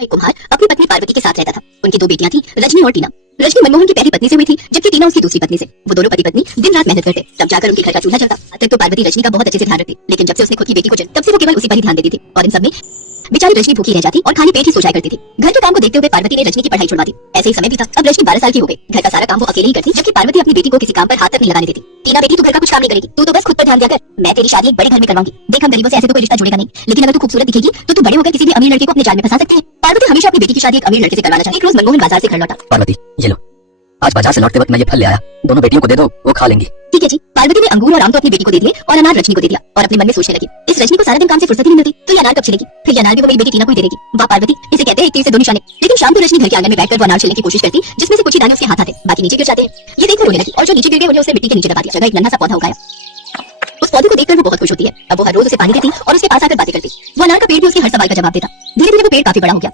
एक कुम्हार अपनी पत्नी पार्वती के साथ रहता था। उनकी दो बेटियां थी, रजनी और टीना। रजनी मनमोहन की पहली पत्नी से हुई थी, जबकि टीना उसकी दूसरी पत्नी से। वो दोनों पति पत्नी दिन रात मेहनत करते, तब जाकर उनके घर का चूल्हा चलता। तब तो पार्वती रजनी का बहुत अच्छे से ध्यान रखती, लेकिन जब से उसने खुद की बेटी को जन्म, तब से वो केवल उसी पर ही ध्यान देती थी। और इन सब में बेचारी रजनी भूखी रह जाती और खाली पेट ही सो जाया करती थी। घर के काम को देखते हुए पार्वती ने रजनी की पढ़ाई छुड़वा दी। ऐसे ही समय बीता। अब रजनी 12 साल की हो गई। घर का सारा काम वो अकेले ही करती, जबकि पार्वती अपनी बेटी को किसी काम पर हाथ तक नहीं लगाने देती। टीना बेटी, तू घर का कुछ काम नहीं करेगी, तू तो बस खुद पर ध्यान दिया कर। मैं तेरी शादी एक बड़े घर में करवाऊंगी। देख, हम गरीबों से ऐसे तो कोई रिश्ता जुड़ेगा नहीं, लेकिन अगर तू खूबसूरत दिखेगी तो तू बड़े होकर किसी भी अमीर लड़के को अपने जाल में फंसा सकती है। पार्वती हमेशा अपनी बेटी की शादी एक अमीर लड़के से करवाना चाहती। एक रोज मनमोहन बाजार से घर लौटा। पार्वती, ये लो, आज बाजार से लौटते वक्त मैं ये फल ले आया, दोनों बेटियों को दे दो, वो खा लेंगी। ठीक है जी। पार्वती ने अंगूर और आम तो अपनी बेटी को दे दिए और अनार रजनी को दे दिया और अपने मन में सोचने लगी, इस रजनी को सारा दिन काम से फुर्सत ही नहीं मिलती, तो ये अनार कब छिलेगी? फिर ये अनार भी वो मेरी बेटी टीना को ही दे देगी। वाह पार्वती, इसे कहते हैं एक तीर से दो निशाने। लेकिन शाम को रजनी घर के आंगन में बैठकर वो अनार छिलने की कोशिश करती, जिसमें से कुछ ही दाने उसके हाथ आते, बाकी नीचे गिर जाते हैं। ये देखकर रोने लगी और जो नीचे गिर गए उन्हें उसने मिट्टी के नीचे दबा दिया। जगह एक नन्हा सा पौधा उगाया। उस पौधे को देखकर वो बहुत खुश होती है। अब वो हर रोज उसे पानी देती और उसके पास आकर बातें करती। वो अनार का पेड़ भी उसके हर सवाल का जवाब देता। धीरे धीरे वो पेड़ काफी बड़ा हो गया।